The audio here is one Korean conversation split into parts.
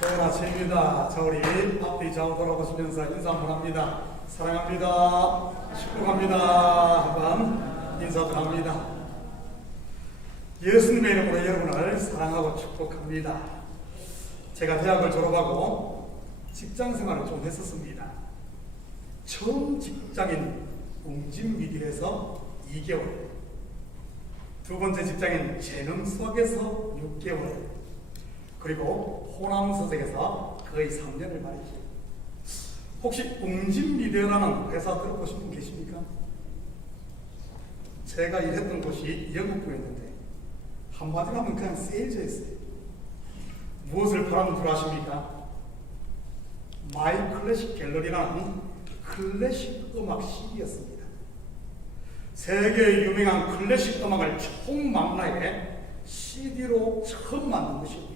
좋은 아침입니다. 자, 우리 앞뒤 좌우 돌아보시면서 인사 한번 합니다. 사랑합니다. 축복합니다. 한번 인사도 합니다. 예수님의 이름으로 여러분을 사랑하고 축복합니다. 제가 대학을 졸업하고 직장 생활을 좀 했었습니다. 처음 직장인 웅진미디어에서 2개월, 두 번째 직장인 재능수학에서 6개월, 그리고 호남서적에서 거의 3년을 말이죠. 혹시 웅진미디어라는 회사 들어보신 분 계십니까? 제가 일했던 곳이 영업부였는데 한마디로 하면 그냥 세일즈였어요. 무엇을 팔았는 줄 아십니까? 마이 클래식 갤러리라는 클래식 음악 CD였습니다. 세계의 유명한 클래식 음악을 총망라에 CD로 처음 만든 것이고,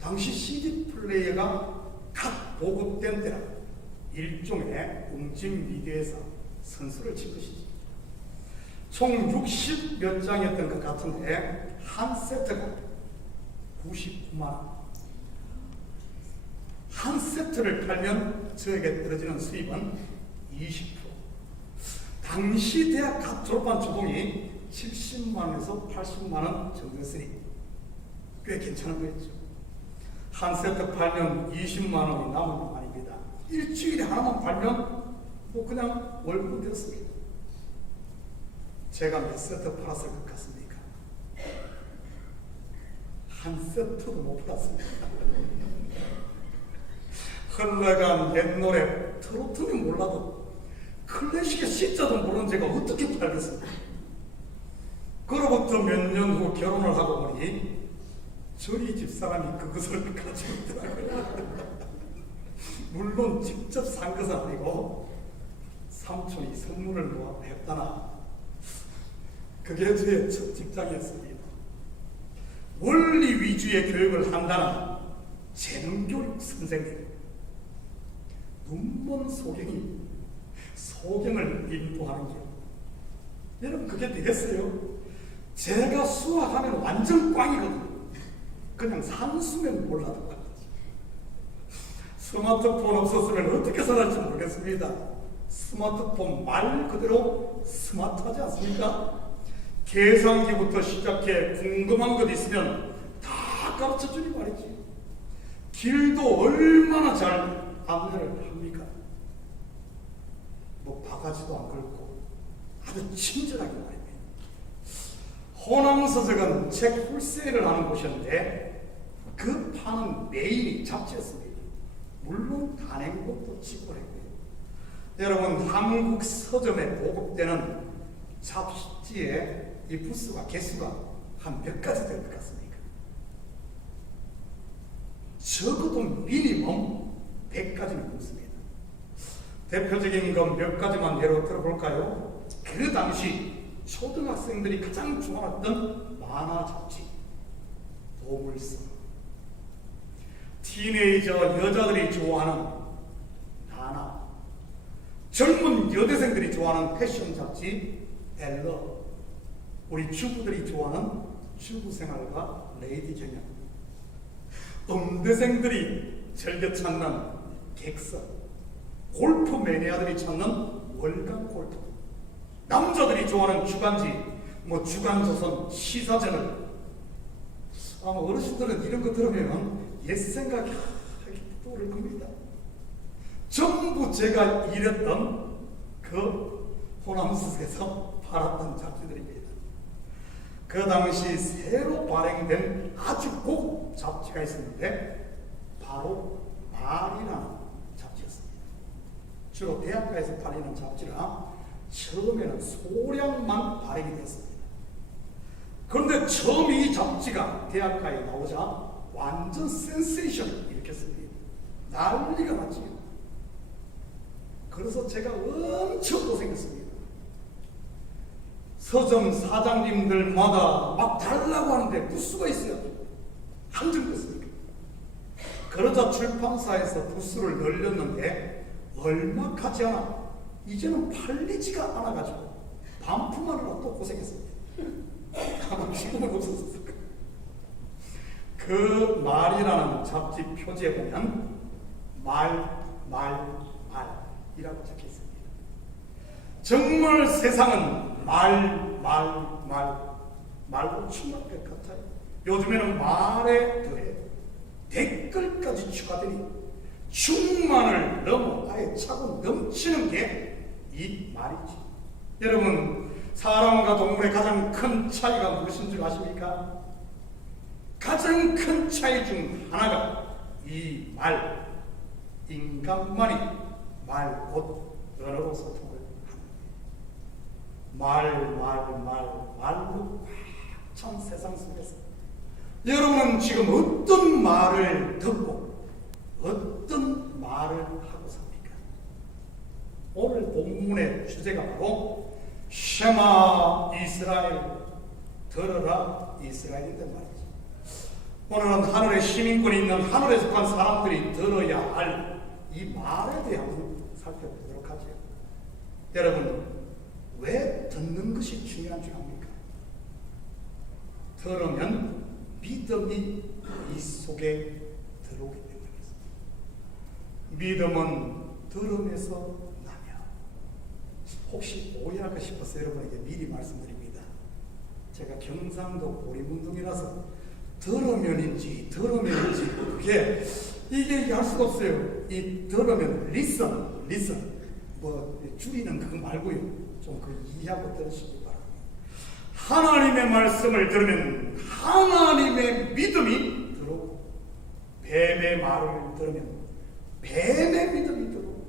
당시 CD 플레이어가 각 보급된 때라 일종의 웅진미디어에서 선수를 친 것이지. 총 60몇 장이었던 것 같은데 한 세트가 99만 원. 한 세트를 팔면 저에게 떨어지는 수입은 20%. 당시 대학 갓 졸업한 초봉이 70만 원에서 80만 원 정도였으니 꽤 괜찮은 거였죠. 한 세트 팔면 20만 원이 남은 거 아닙니다. 일주일에 하나만 팔면 뭐 그냥 월급 되었습니다. 제가 몇 세트 팔았을 것 같습니까? 한 세트도 못 팔았습니다. 흘러간 옛 노래 트로트는 몰라도 클래식의 C자도 모르는 제가 어떻게 팔겠습니까? 그로부터 몇 년 후 결혼을 하고 보니 저희 집사람이 그것을 가지고 있더라고요. 물론 직접 산 것은 아니고 삼촌이 선물을 놓아 했다나 그게 저의 첫 직장이었습니다. 원리 위주의 교육을 한다는 재능교육 선생님, 눈먼 소경이 소경을 인도하는 게, 여러분 그게 되겠어요? 제가 수학하면 완전 꽝이거든요. 그냥 산수면 몰라도. 스마트폰 없었으면 어떻게 살았지 모르겠습니다. 스마트폰 말 그대로 스마트하지 않습니까? 계산기부터 시작해 궁금한 것 있으면 다 가르쳐주니 말이지. 길도 얼마나 잘 안내를 합니까? 뭐 바가지도 안 긁고 아주 친절하게 말입니다. 호남서적은 책 홀세일을 하는 곳이었는데 그 파는 메인이 잡지였습니다. 물론 단행본도 찍고했고요. 여러분, 한국 서점에 보급되는 잡지의 이 부스와 개수가 한 몇 가지 될 것 같습니까? 적어도 미니멈 100가지는 넘습니다. 대표적인 건 몇 가지만 예로 들어볼까요? 그 당시 초등학생들이 가장 좋아했던 만화 잡지, 보물섬. 티네이저 여자들이 좋아하는 나나, 젊은 여대생들이 좋아하는 패션 잡지 엘러, 우리 주부들이 좋아하는 주부생활과 레이디 경영, 음대생들이 즐겨 찾는 객서, 골프 매니아들이 찾는 월간 골프, 남자들이 좋아하는 주간지, 뭐 주간조선, 시사저널. 아마 어르신들은 이런 거 들으면 옛 생각이 떠오를 겁니다. 전부 제가 일했던 그 호남서에서 팔았던 잡지들입니다. 그 당시 새로 발행된 아주 꼭 잡지가 있었는데 바로 말이라는 잡지였습니다. 주로 대학가에서 팔리는 잡지라 처음에는 소량만 발행이 됐습니다. 그런데 처음 이 잡지가 대학가에 나오자 완전 센세이션을 일으켰습니다. 난리가 났지요. 그래서 제가 엄청 고생했습니다. 서점 사장님들마다 막 달라고 하는데 부스가 있어요. 한정됐습니다. 그러자 출판사에서 부스를 늘렸는데 얼마 가지 않아 이제는 팔리지가 않아가지고 반품하느라 또 고생했습니다. 아마 지금은 없었을 거예요. 그 말이라는 잡지 표지에 보면 말이라고 적혀 있습니다. 정말 세상은 말로 충만할 것 같아요. 요즘에는 말에 더해 댓글까지 추가되니 충만을 넘어 아예 차고 넘치는 게 이 말이지. 여러분, 사람과 동물의 가장 큰 차이가 무엇인 줄 아십니까? 가장 큰 차이 중 하나가 이 말, 인간만이 곧 언어로 소통을 하는 말로 꽉 찬 세상 속에서 여러분은 지금 어떤 말을 듣고 어떤 말을 하고 삽니까? 오늘 본문의 주제가 바로 쉐마 이스라엘, 들어라 이스라엘인데 말이죠. 오늘은 하늘의 시민권이 있는 하늘에 속한 사람들이 들어야 할 이 말에 대해 한번 살펴보도록 하죠. 여러분, 왜 듣는 것이 중요한 줄 압니까? 들으면 믿음이 이 속에 들어오기 때문입니다. 믿음은 들음에서 나며. 혹시 오해할까 싶어서 여러분에게 미리 말씀드립니다. 제가 경상도 보리문동이라서 들으면인지 그게 이게 할 수가 없어요. 이 들으면 listen 뭐 줄이는 그거 말고요. 좀 그 이해하고 들으시기 바랍니다. 하나님의 말씀을 들으면 하나님의 믿음이 들어오고, 뱀의 말을 들으면 뱀의 믿음이 들어오고,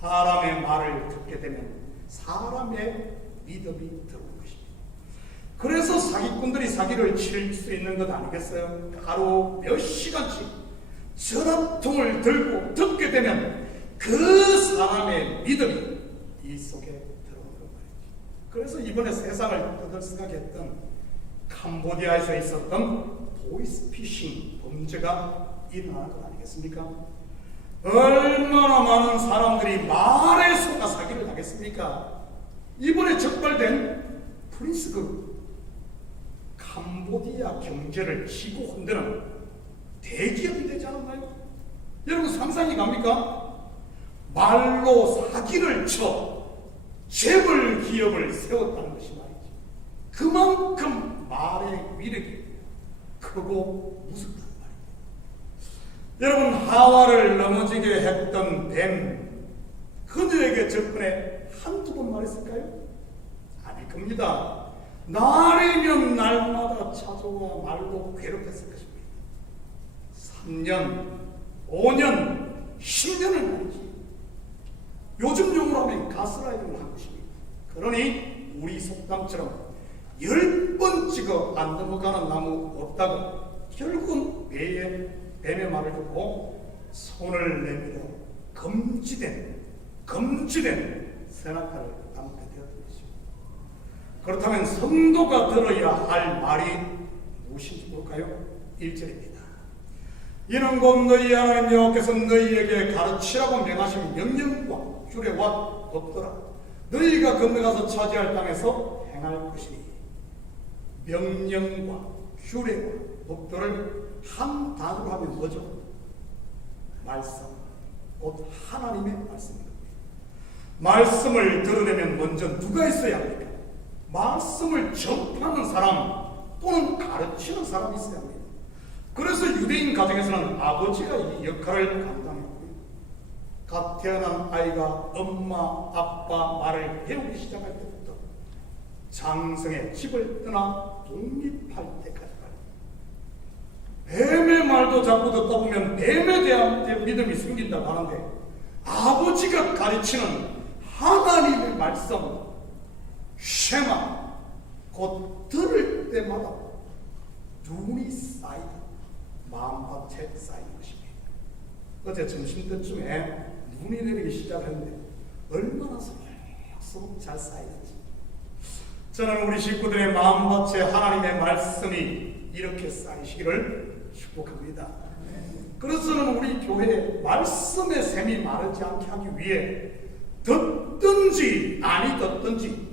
사람의 말을 듣게 되면 사람의 믿음이 들어오는 것입니다. 그래서 사기꾼들이 사기를 칠 수 있는 것 아니겠어요? 하루 몇 시간씩 전화통을 들고 듣게 되면 그 사람의 믿음이 이 속에 들어오는 것 말이죠. 그래서 이번에 세상을 떠들썩하게 했던 캄보디아에서 있었던 보이스피싱 범죄가 일어나는 것 아니겠습니까? 얼마나 많은 사람들이 말에 속아 사기를 당했습니까? 이번에 적발된 프린스그룹, 캄보디아 경제를 치고 흔드는 대기업이 되지 않았나요? 여러분 상상이 갑니까? 말로 사기를 쳐 재벌 기업을 세웠다는 것이 말이죠. 그만큼 말의 위력이 크고 무섭단 말이에요. 여러분, 하와를 넘어지게 했던 뱀, 그녀에게 접근해 한두 번 말했을까요? 아닐 겁니다. 날이면 날마다 찾아와 말로 괴롭혔을 것입니다. 3년, 5년, 10년을 말이지. 요즘 용어로 하면 가스라이팅을 한 것입니다. 그러니 우리 속담처럼 10번 찍어 안 넘어가는 나무 없다고 결국은 뱀의 말을 듣고 손을 내밀어 금지된 선악과를 담게 되었던 것입니다. 그렇다면 성도가 들어야 할 말이 무엇인지 볼까요? 1절입니다. 이는 곧 너희 하나님 여호와께서 너희에게 가르치라고 명하신 명령과 규례와 법도라. 너희가 건너가서 차지할 땅에서 행할 것이니. 명령과 규례와 법도를 한 단어로 하면 뭐죠? 말씀, 곧 하나님의 말씀입니다. 말씀을 들으려면 먼저 누가 있어야 합니까? 말씀을 접하는 사람 또는 가르치는 사람이 있어야 합니다. 그래서 유대인 가정에서는 아버지가 이 역할을 감당했고요. 갓 태어난 아이가 엄마, 아빠 말을 배우기 시작할 때부터 장성의 집을 떠나 독립할 때까지 뱀의 말도 자꾸 듣다 보면 뱀에 대한 믿음이 생긴다고 하는데, 아버지가 가르치는 하나님의 말씀, 쉐마, 곧 들을 때마다 눈이 쌓이다, 마음밭에 쌓인 것입니다. 어제 점심때쯤에 눈이 내리기 시작했는데 얼마나 소복소복 잘 쌓이는지. 저는 우리 식구들의 마음밭에 하나님의 말씀이 이렇게 쌓이시기를 축복합니다. 그래서 저는 우리 교회에 말씀의 샘이 마르지 않게 하기 위해 듣든지 아니 듣든지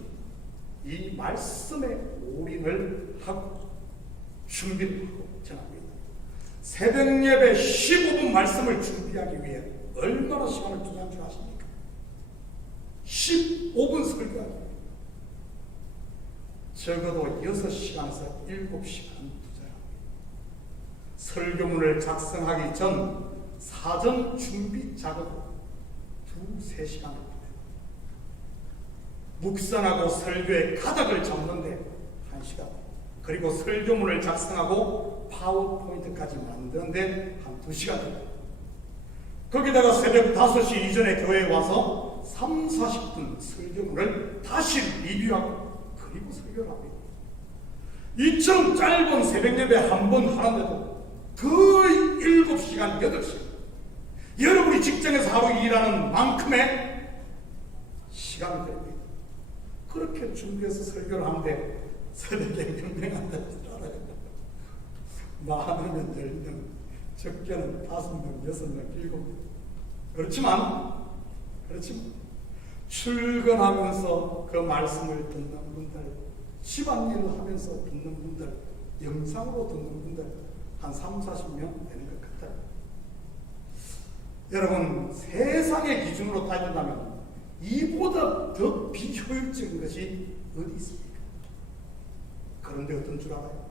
이 말씀에 올인을 하고 준비를 하고 전합니다. 새벽 예배 15분 말씀을 준비하기 위해 얼마나 시간을 투자한 줄 아십니까? 15분 설교하기 위해 적어도 6시간에서 7시간 투자합니다. 설교문을 작성하기 전 사전 준비 작업 2-3시간을 합니다. 묵상하고 설교의 가닥을 잡는데 1시간, 그리고 설교문을 작성하고 파워포인트까지 만드는데 한 2시간 됩니다. 거기다가 새벽 5시 이전에 교회에 와서 30-40분 설교문을 다시 리뷰하고 그리고 설교를 합니다. 이처럼 짧은 새벽 예배 한 번 하는데도 거의 7시간, 8시간. 여러분이 직장에서 하루 일하는 만큼의 시간이 됩니다. 그렇게 준비해서 설교를 하는데 새벽에 명령한다는 줄 알아요. 많으면 10명, 적게는 5명, 6명, 7명. 그렇지만 출근하면서 그 말씀을 듣는 분들, 집안일을 하면서 듣는 분들, 영상으로 듣는 분들 한 30-40명 되는 것 같아요. 여러분, 세상의 기준으로 따진다면 이보다 더 비효율적인 것이 어디 있습니까? 그런데 어떤 줄 알아요?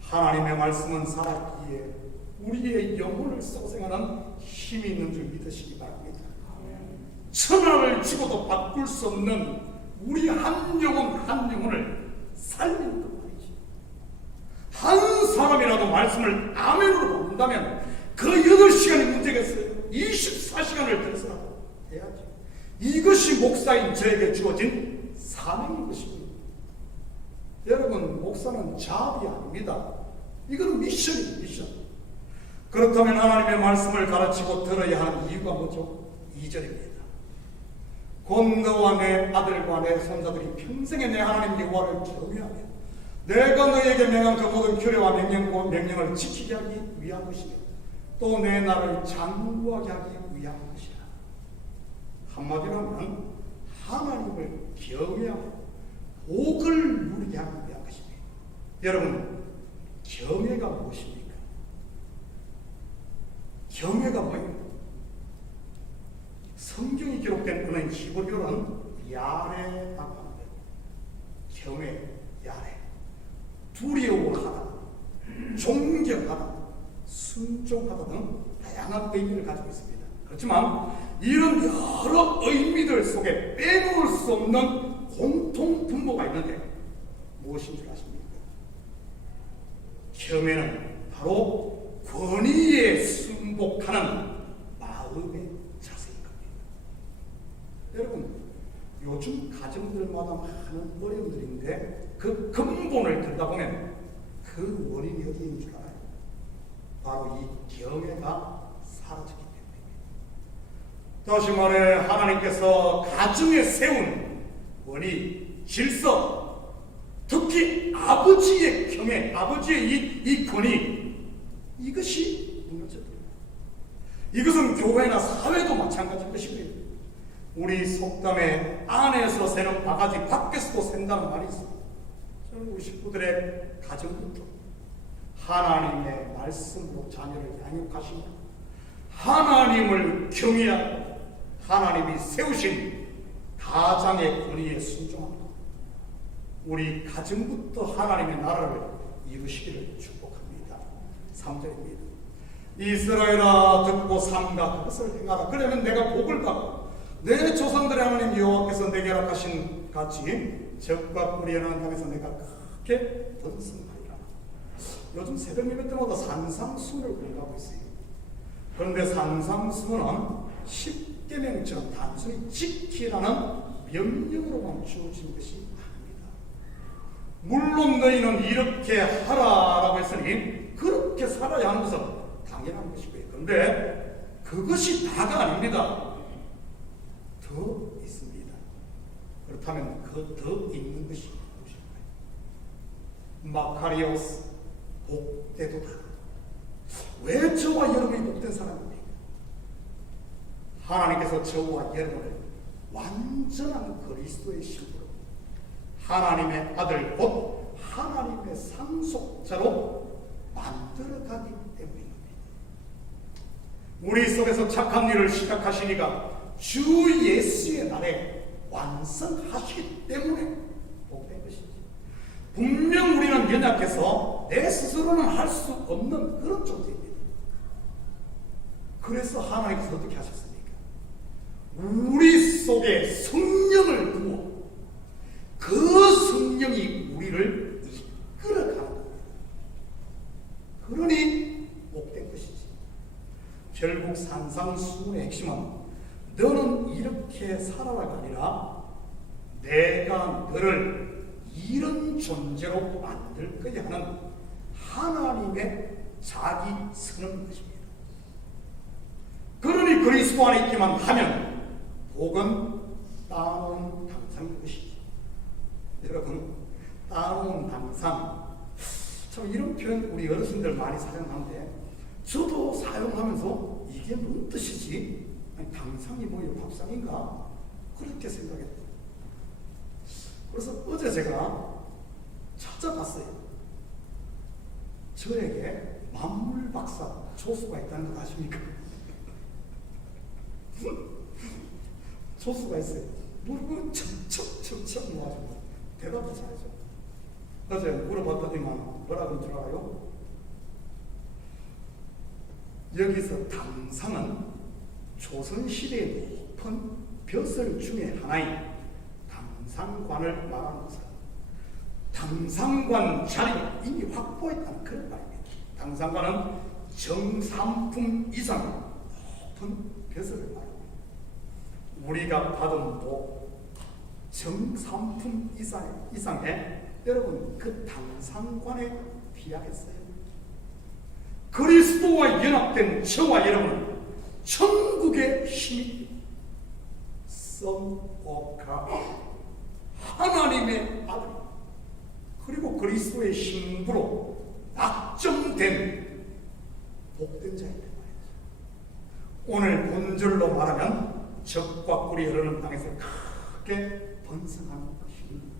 하나님의 말씀은 살았기에 우리의 영혼을 소생하는 힘이 있는 줄 믿으시기 바랍니다. 천하를 주고도 바꿀 수 없는 우리 한 영혼을 살리는 것 말이지. 한 사람이라도 말씀을 아멘으로 받는다면 그 8시간이 문제겠어요? 24시간을 들어서라도 해야지. 이것이 목사인 저에게 주어진 사명인 것입니다. 여러분, 목사는 잡이 아닙니다. 이건 미션입니다. 미션. 그렇다면 하나님의 말씀을 가르치고 들어야 하는 이유가 뭐죠? 2절입니다. 곧 너와 내 아들과 내 손자들이 평생에 내 하나님 여호와를 경외하며 내가 너에게 명한 그 모든 규례와 명령을 지키게 하기 위한 것이며 또 내 나를 장구하게 하기 위한 것이라. 한마디로 하면 하나님을 경외하고 복을 누리게 하기 위한 것입니다. 여러분, 경외가 무엇입니까? 경외가 뭐예요? 성경이 기록된 그는 히브리어는 야레라고 합니다. 경외, 야레. 두려워하다, 존경하다, 순종하다 등 다양한 의미를 가지고 있습니다. 그렇지만 이런 여러 의미들 속에 빼놓을 수 없는 공통 분모가 있는데 무엇인 줄 아십니까? 경외는 바로 권위에 순복하는 마음의 자세인 겁니다. 여러분, 요즘 가정들마다 많은 어려움들인데 그 근본을 들여다보면 그 원인이 어디에 있는 줄 알아요? 바로 이 경외가 사라지기 때문입니다. 다시 말해 하나님께서 가정에 세운 원리, 질서, 특히 아버지의 경외, 아버지의 이 권위, 이것이 무너져버려요. 이것은 교회나 사회도 마찬가지일 것이고요. 우리 속담에 안에서 새는 바가지 밖에서도 샌다는 말이 있습니다. 저는 우리 식구들의 가정부터 하나님의 말씀으로 자녀를 양육하시며 하나님을 경외하고 하나님이 세우신 가장의 권위에 순종합니다. 우리 가정부터 하나님의 나라를 이루시기를 축복합니다. 3절입니다. 이스라엘아 듣고 삼가 그것을 행하라. 그러면 내가 복을 받고 내 조상들의 하나님 여호와께서 내게 허락하신 같이 적과 뿌리하는 땅에서 내가 크게 번성하리라. 요즘 새벽 예배 때마다 산상수훈을 공부하고 있어요. 그런데 산상수훈은 10계명처럼 단순히 지키라는 명령으로만 주어진 것이 아닙니다. 물론 너희는 이렇게 하라라고 했으니 그렇게 살아야 하는 것은 당연한 것이고요. 그런데 그것이 다가 아닙니다. 더 있습니다. 그렇다면 그 더 있는 것이 무엇일까요? 마카리오스, 복되도다. 왜 저와 여러분이 복된 사람입니까? 하나님께서 저와 여러분을 완전한 그리스도의 신부로 하나님의 아들 곧 하나님의 상속자로 만들어가기 때문입니다. 우리 속에서 착한 일을 시작하시니까 주 예수의 날에 완성하시기 때문에 복된 것이지. 분명 우리는 연약해서 내 스스로는 할 수 없는 그런 존재입니다. 그래서 하나님께서 어떻게 하셨습니까? 우리 속에 성령을 두어 그 성령이 우리를 이끌어가는 겁니다. 그러니 복된 것이지. 결국 산상수훈의 핵심은 너는 이렇게 살아라가 아니라 내가 너를 이런 존재로 만들 거야 하는 하나님의 자기 선언인 것입니다. 그러니 그리스도 안에 있기만 하면 복은 따놓은 당상인 것이죠. 여러분, 따놓은 당상, 참 이런 표현 우리 어르신들 많이 사용하는데 저도 사용하면서 이게 무슨 뜻이지? 아니, 당상이 뭐예요? 밥상인가? 그렇게 생각했어요. 그래서 어제 제가 찾아봤어요. 저에게 만물 박사 조수가 있다는 거 아십니까? 조수가 있어요. 물고 척척척척 모아주고 대답도 잘해줘. 어제 물어봤더니만 뭐라고 줄 알아요? 여기서 당상은 조선시대의 높은 벼슬 중에 하나인 당상관을 말하는 것은 당상관 자리를 이미 확보했다는 그런 말입니다. 당상관은 정삼품 이상 높은 벼슬을 말합니다. 우리가 받은 복 정삼품 이상에 여러분 그 당상관에 비하겠어요? 그리스도와 연합된 저와 여러분은 천국의 힘이 Son of God, 하나님의 아들, 그리고 그리스도의 신부로 낙점된 복된 자이다 말이죠. 오늘 본절로 말하면 적과 꿀이 흐르는 땅에서 크게 번성한 힘,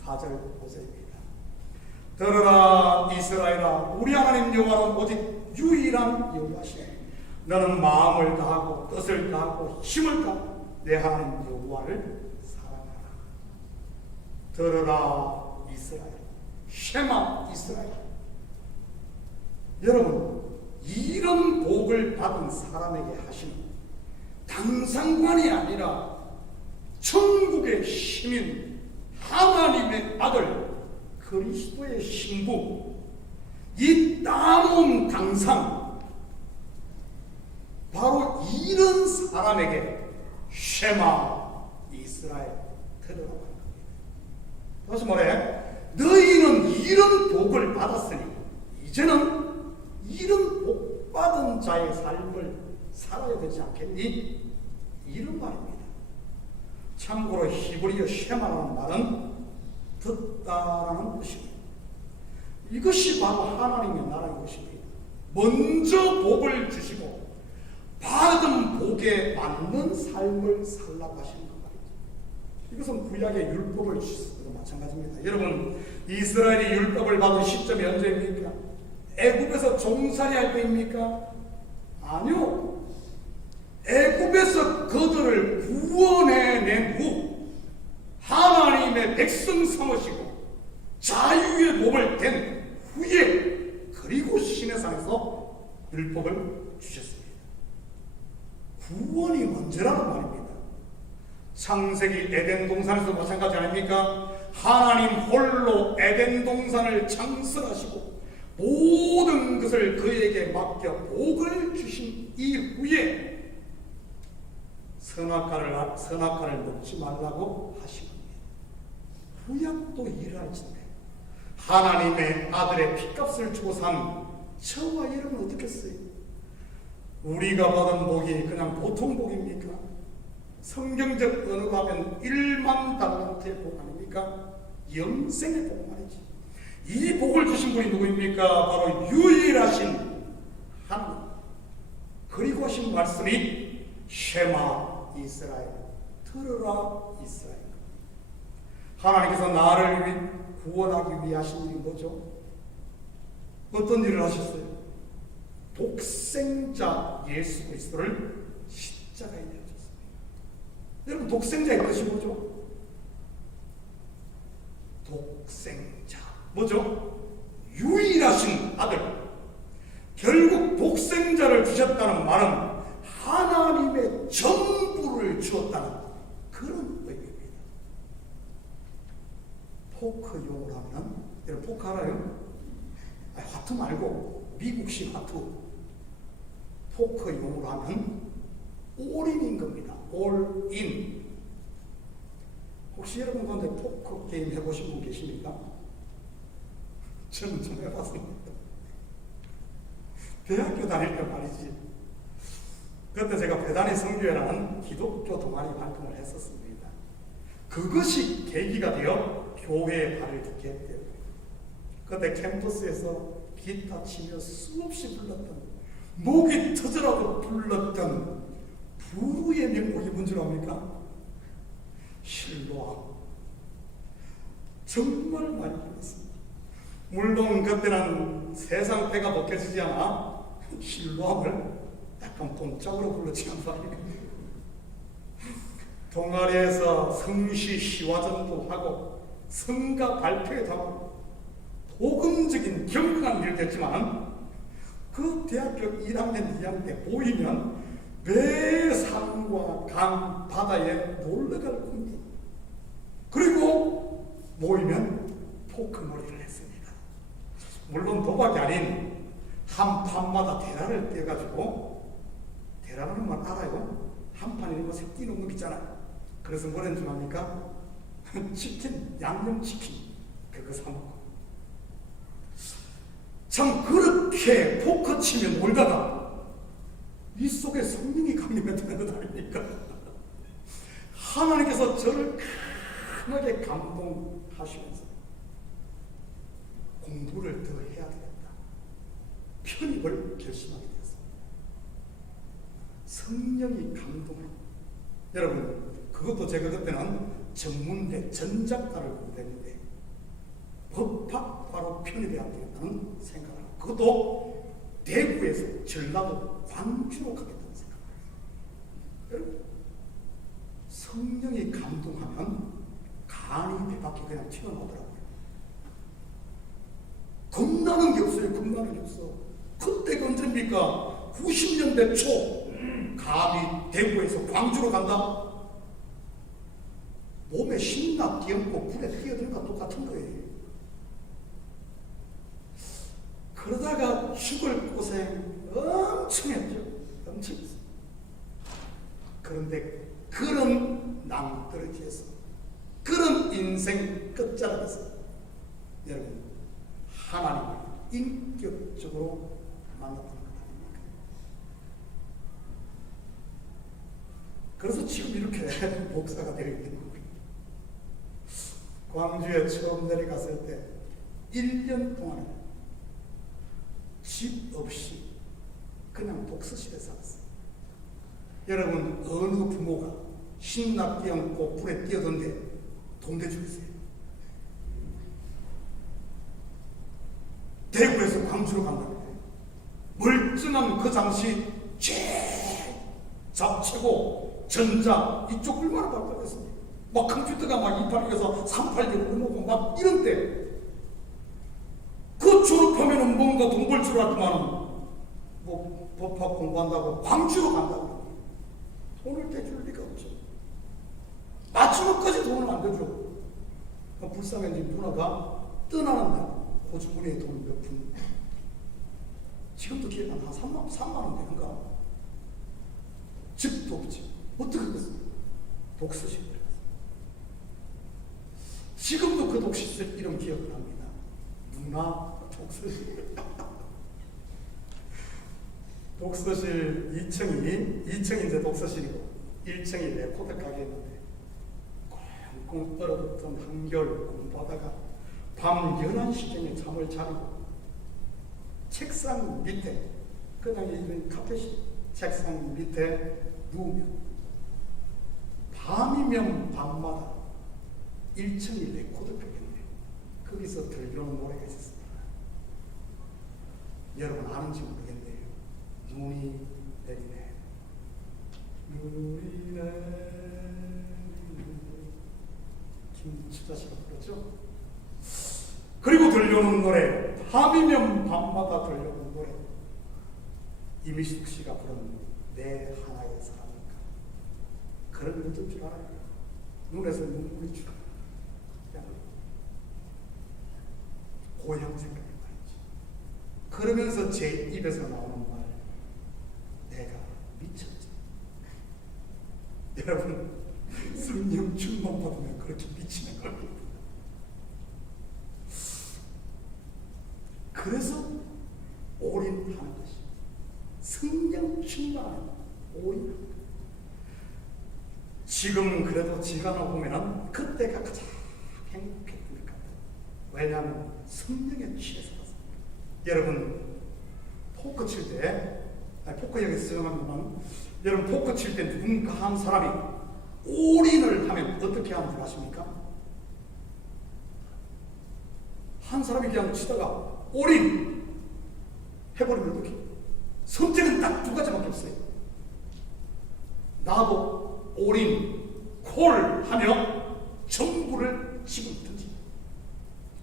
4절 보세요입니다. 들으라 이스라엘아, 우리 하나님 여호와는 오직 유일한 여호와시네. 너는 마음을 다하고 뜻을 다하고 힘을 다하고 내 하나님 여호와를 사랑하라. 들으라 이스라엘, 쉐마 이스라엘. 여러분, 이런 복을 받은 사람에게 하시는 당상관이 아니라 천국의 시민, 하나님의 아들 그리스도의 신부, 이 따놓은 당상, 바로 이런 사람에게 쉐마 이스라엘 들으라고 하는 겁니다. 다시 말해, 너희는 이런 복을 받았으니 이제는 이런 복 받은 자의 삶을 살아야 되지 않겠니? 이런 말입니다. 참고로 히브리어 쉐마라는 말은 듣다라는 뜻입니다. 이것이 바로 하나님의 나라인 것입니다. 먼저 복을 주시고 받은 복에 맞는 삶을 살라고 하시는 것 말이죠. 이것은 구약의 율법을 주셔서도 마찬가지입니다. 여러분, 이스라엘이 율법을 받은 시점이 언제입니까? 애굽에서 종살이 할 때입니까? 아니요. 애굽에서 그들을 구원해낸 후 하나님의 백성 삼으시고 자유의 몸을 댄 후에 그리고 시내산에서 율법을 주셨습니다. 구원이 먼저라는 말입니다. 창세기 에덴 동산에서 마찬가지 아닙니까? 하나님 홀로 에덴 동산을 창설하시고 모든 것을 그에게 맡겨 복을 주신 이후에 선악과를 먹지 말라고 하신 겁니다. 후약도 일할진데 하나님의 아들의 핏값을 주고 산 저와 여러분은 어떻겠어요? 우리가 받은 복이 그냥 보통 복입니까? 성경적 언어로 하면 1만 달란트의 복 아닙니까? 영생의 복 말이지. 이 복을 주신 분이 누구입니까? 바로 유일하신 하나님. 그리고 하신 말씀이 쉐마 이스라엘, 들으라 이스라엘. 하나님께서 나를 구원하기 위해 하신 일이 뭐죠? 어떤 일을 하셨어요? 독생자 예수 그리스도를 십자가에 내어줬습니다. 여러분, 독생자의 뜻이 뭐죠? 독생자. 뭐죠? 유일하신 아들. 결국 독생자를 주셨다는 말은 하나님의 전부를 주었다는 그런 의미입니다. 포크용으로 하면, 여러분 포크 알아요? 화투 말고 미국식 화투. 포크용으로 하면 올인인 겁니다. 올인. 혹시 여러분 가운데 포크 게임 해보신 분 계십니까? 저는 좀 해봤습니다. 대학교 다닐 때 말이지. 그때 제가 배단의 성교회라는 기독교 동아리 활동을 했었습니다. 그것이 계기가 되어 교회에 발을 딛게 했대요. 그때 캠퍼스에서 기타 치며 수없이 불렀던, 목이 터져라고 불렀던 부르의 명곡이 뭔지 압니까? 실로암. 정말 많이 불렀습니다. 물론 그때는 세상 때가 벗겨지지 않아 실로암을 약간 본짝으로 불렀지만 말이에요. 동아리에서 성시 시화전도 하고 성가 발표회도 하고 복음적인 경건한 일도 했지만, 그 대학교 1학년 2학년 때 보이면 매 산과 강 바다에 놀러갈 겁니다. 그리고 모이면 포크놀이를 했습니다. 물론 도박이 아닌 한 판마다 대라를 떼가지고, 대라는 말 알아요? 한 판에 뭐 새끼 넣는 거 있잖아요. 그래서 뭐라는 줄 압니까? 치킨, 양념치킨 그거 사 먹고. 참 그렇게 포커 치면 놀다가 이 속에 성령이 강림했다는 것 아닙니까? 하나님께서 저를 강하게 감동하시면서 공부를 더 해야 되겠다, 편입을 결심하게 되었습니다. 성령이 감동을. 여러분, 그것도 제가 그때는 전문대 전작가를 공부했는데 법학과로 편입해야 되겠다는 생각을 하고, 그것도 대구에서 전라도 광주로 가겠다는 생각을 했어요. 여러분, 성령이 감동하면 간이 배 밖에 그냥 튀어나오더라고요. 겁나는 게 없어요. 겁나는 게 없어. 그때가 언제입니까? 90년대 초 감히 대구에서 광주로 간다? 몸에 신나 뛰어먹고 불에 뛰어드는 거 똑같은 거예요. 그러다가 죽을 고생 엄청 했죠. 엄청 했어요. 그런데 그런 낭떠러지에서, 그런 인생 끝자락에서 여러분, 하나님을 인격적으로 만났다는 것 아닙니까? 그래서 지금 이렇게 목사가 되어 있는 겁니다. 광주에 처음 내려갔을 때 1년 동안 집 없이 그냥 독서실에 살았어요. 여러분, 어느 부모가 신나 뛰어먹고 불에 뛰어든데 돈 대주겠어요? 대구에서 광주로 간다고. 멀쩡한 그 당시 제일 잡채고 전자 이쪽 얼마나 발달했습니까? 막 컴퓨터가 막 286에서 386으로 넘어오고 막 이런 때, 그 졸업하면은 뭔가 돈 벌 줄 알았지만 뭐 법학 공부한다고 광주로 간다고 돈을 대줄 리가 없죠. 마지막까지 돈을 안 대줘. 불쌍해진 누나가 떠나는 날 호주머니에 돈 몇 푼, 지금도 기억이 한 3만 원 되는가? 집도 없지. 어떻게 그랬어요? 독서실 들어갔어요. 지금도 그 독서실 이름 기억을 합니다. 누나 독서실. 독서실 2층이 이제 독서실이고 1층이 레코드 가게였는데, 꽁꽁 얼어붙던 한겨울 공부하다가 밤 11시경에 잠을 자고 책상 밑에, 그냥 이런 카펫이 책상 밑에 누우면 밤이면 밤마다 1층이 레코드 가게인데 거기서 들려오는 노래가 있었습니다. 여러분 아는지 모르겠네요. 눈이 내리네. 눈이 내리네. 김추자 씨가 불렀죠. 그리고 들려오는 노래, 밤이면 밤마다 들려오는 노래, 이미숙 씨가 부른 내 하나의 사랑인가. 그런 게 어쩔 줄 알아요. 눈에서 눈물이 쭉 고향 생각이 나지. 그러면서 제 입에서 나오는 말, 내가 미쳤지. 여러분, 성령 충만 받으면 그렇게 미치는 겁니다. 그래서 올인하는 것이, 성령 충만하는 올인하는 것. 지금 그래도 지나가 보면은 그때가 가장 행복했던 것 같아요. 왜냐하면 성령에 취해서 살았습니다. 여러분, 포크 칠 때, 포크 여기서 쓰용합니다만, 여러분 포크 칠 때 누군가 한 사람이 올인을 하면 어떻게 하는 줄 아십니까? 한 사람이 그냥 치다가 올인 해버리면 어떻게? 선택은 딱 두 가지밖에 없어요. 나도 올인, 콜 하며 전부를 집어넣든지,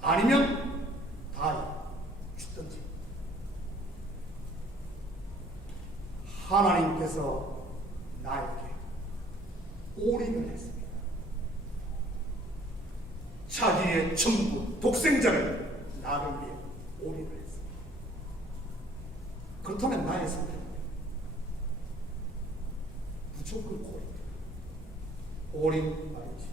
아니면 다 죽든지. 하나님께서 나에게 올인을 했습니다. 자기의 전부, 독생자를 나를 위해 올인을 했습니다. 그렇다면 나의 선택은 무조건 올인 말이지.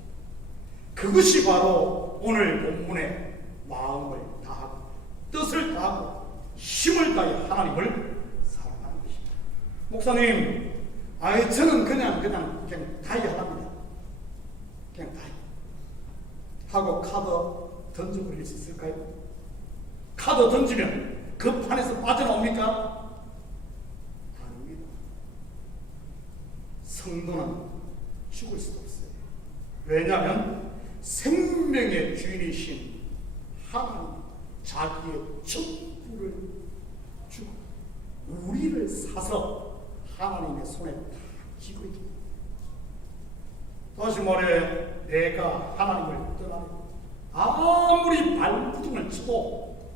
그것이 바로 오늘 본문의 마음을 다하고 뜻을 다하고 힘을 다해 하나님을 사랑하는 것입니다. 목사님, 저는 그냥 다이 하랍니다. 그냥 다이 하고 카드 던져버릴 수 있을까요? 카드 던지면 그 판에서 빠져나옵니까? 아닙니다. 성도는 죽을 수도 없어요. 왜냐하면 생명의 주인이신 하나님, 자기의 전부를 주고 우리를 사서 하나님의 손에 딱 쥐고 있습니다. 다시 말해, 내가 하나님을 떠나면 아무리 발부둥을 치고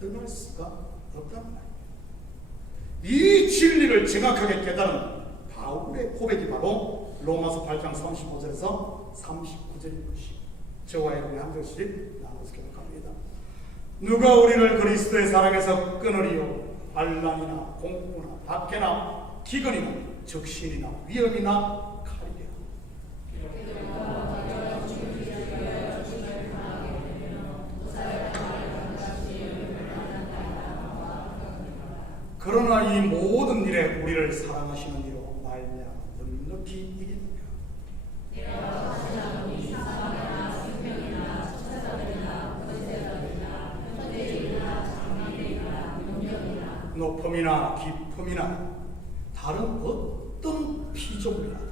떠날 수가 없다는 말이에요. 이 진리를 정확하게 깨달은 바울의 고백이 바로 로마서 8장 35절에서 39절인 것이, 저와 여러분이 한 절씩 나눠서 기록합니다. 누가 우리를 그리스도의 사랑에서 끊으리요? 환난이나 공고나 박해나 기근이나 적신이나 위험이나 칼이라. 그러나 이 모든 일에 우리를 사랑하시는 이로 말미암아 넉넉히 이깁니다. 높음이나 깊음이나 다른 어떤 피조물이라도,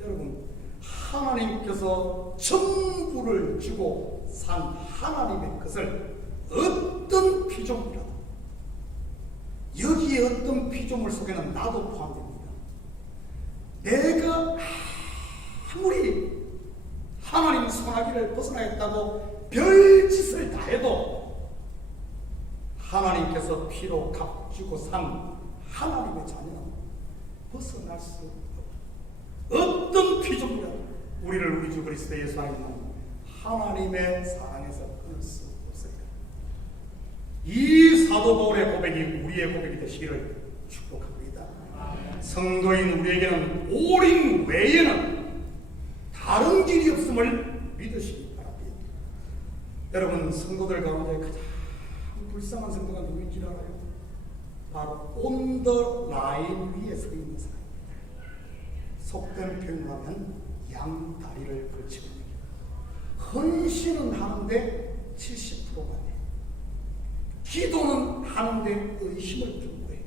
여러분, 하나님께서 전부를 주고 산 하나님의 것을 어떤 피조물이라도, 여기에 어떤 피조물 속에는 나도 포함됩니다. 내가 아무리 하나님 손아귀를 벗어나겠다고 별짓을 다 해도 하나님께서 피로 값주고 산 하나님의 자녀는 벗어날 수 어떤 피조물이라도 우리를 우리 주 그리스도 예수 안에 있는 하나님의 사랑에서 끊을 수 없습니다. 이 사도 바울의 고백이 우리의 고백이 되시기를 축복합니다. 성도인 우리에게는 올인 외에는 다른 길이 없음을 믿으시기 바랍니다. 여러분, 성도들 가운데 가장 불쌍한 성도가 누구인 줄 알아요? 바로 온 더 라인 위에 서 있는 사람입니다. 속된 표현을 하면 양다리를 걸치고 있는 겁니다. 헌신은 하는데 70%가 돼요. 기도는 하는데 의심을 두고 해요.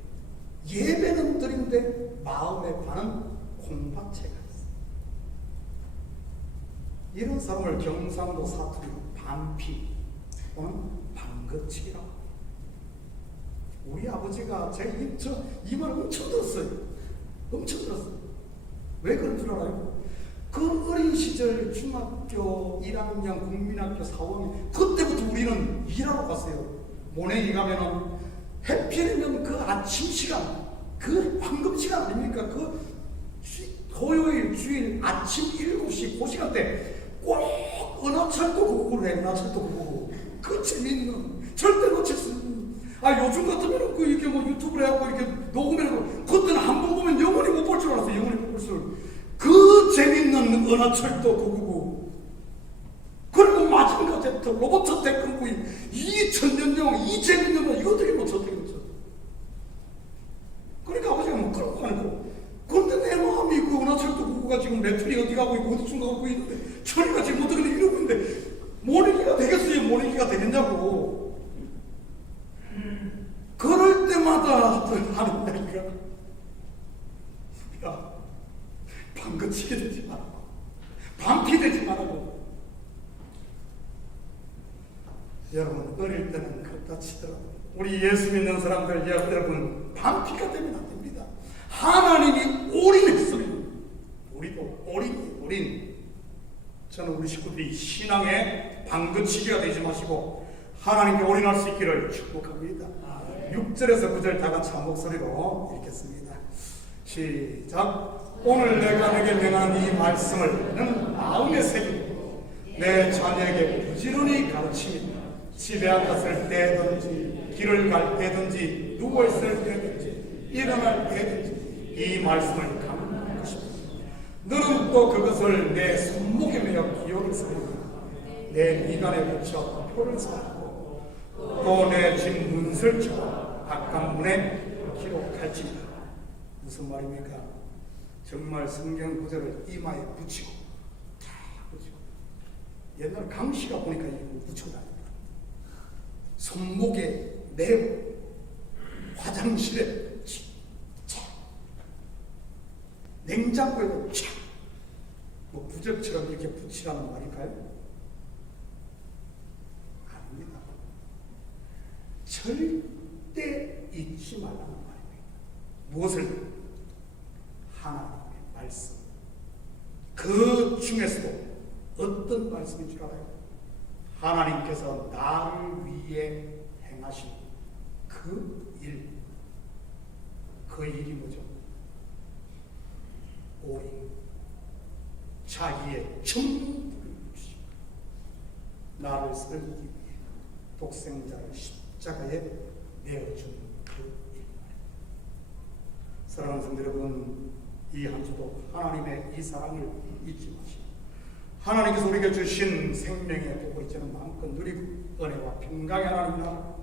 예배는 드리는데 마음의 반은 공박체가 있어요. 이런 사람을 경상도 사투리로 반피 또는 반거치기라고 합니다. 우리 아버지가 이 말 엄청 들었어요. 엄청 들었어요. 왜 그런 줄 알아요? 그 어린 시절 중학교 1학년, 국민학교 4학년 그때부터 우리는 일하러 갔어요. 모내기 가면은 해필이면 그 아침 시간, 그 황금 시간 아닙니까? 그 토요일, 주일 아침 7시 그 시간대 꼭 은하철도 999를 해. 은하철도 999. 그 재밌는 절대 놓칠 수 없는. 요즘 같으면 그 이렇게 뭐 유튜브를 하고 이렇게 녹음해놓고 그때는 한 번 보면 영원히 못 볼 줄 알았어요. 영원히 못 볼 줄. 그 재밌는 은하철도 999. 그리고 마징가 제트, 로버트 태권구이, 이 천년영, 이 재밌는 거 이거 어떻게 놓쳐, 어떻게 놓쳐. 그러니까 아버지가 뭐 끌고 가는 거. 그런데 내 마음이 그 은하철도 999가 지금 메뚜리 어디 가고 있고 어디쯤 가고 있는데 천이가 지금 어떻게 이러고 있는데 모내기가 되겠어요? 모내기가 되겠냐고. 그럴 때마다 하는 얘기가 야, 방긋치게 되지 말고 반피되지 말고. 여러분 어릴 때는 그렇다 치더라도 우리 예수 믿는 사람들 여러분 반피가 되면 안 됩니다. 하나님이 올인했으면 우리도 올인. 저는 우리 식구들이 신앙의 방긋치기가 되지 마시고 하나님께 올인할 수 있기를 축복합니다. 6절에서 9절 다 같이 한 목소리로 읽겠습니다. 시작. 오늘 내가 내게 명한 이 말씀을 너는 마음에 새기고 내 자녀에게 부지런히 가르치며 집에 앉았을 때든지 길을 갈 때든지 누워있을 때든지 일어날 때든지 이 말씀을 강구하고 싶다. 너는 또 그것을 내 손목에 매어 기호를 세우고 내 미간에 붙여 표를 쌓고 또 내 집 문설 치고 바깥문에 기록할지니라. 무슨 말입니까? 정말 성경 구절을 이마에 붙이고 다 붙이고 옛날 강씨가 보니까 이거 붙여다닙니다. 손목에 매고 화장실에 차 냉장고에도 차 뭐 부적처럼 이렇게 붙이라는 말일까요? 아닙니다. 절대 잊지 말라는 말입니다. 무엇을? 하나님의 말씀. 그 중에서도 어떤 말씀인 줄 알아요? 하나님께서 나를 위해 행하신 그 일. 그 일이 뭐죠? 오직 자기의 전부를 주시고 나를 살리기 위해 독생자를 십자가에 내어준 그 일. 사랑하는 성도 여러분, 이 한 주도 하나님의 이 사랑을 잊지 마시고 하나님께서 우리에게 주신 생명의 복을 이제는 마음껏 누리고 은혜와 평강의 하나님 나라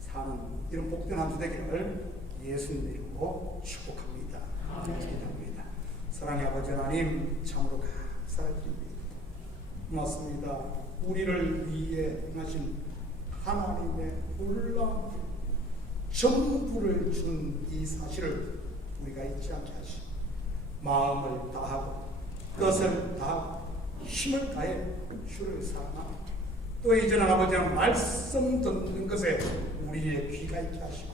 사는 이런 복된 한 주 되기를 예수님 이름으로 축복합니다. 기도합니다. 사랑의 아버지 하나님 참으로 감사드립니다. 고맙습니다. 우리를 위해 행하신 하나님의 놀라운 전부를 준 이 사실을 우리가 잊지 않게 하시고 마음을 다하고 뜻을 다하고 힘을 다해 주를 사랑하고 또 이제는 아버지는 말씀 듣는 것에 우리의 귀가 있게 하시고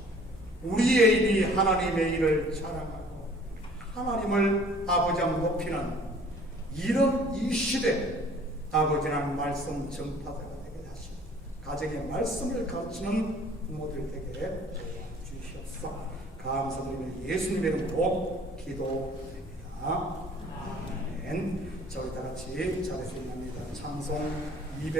우리의 입이 하나님의 일을 자랑하고 하나님을 아버지랑 높이는 이런 이 시대 아버지랑 말씀 전파자가 되게 하시고 가정의 말씀을 가르치는 부모들 되게 주시옵소서. 감사드리며 예수님의 이름으로 기도드립니다. 아멘. 자, 우리 다 같이 잘해주십니다. 찬송 200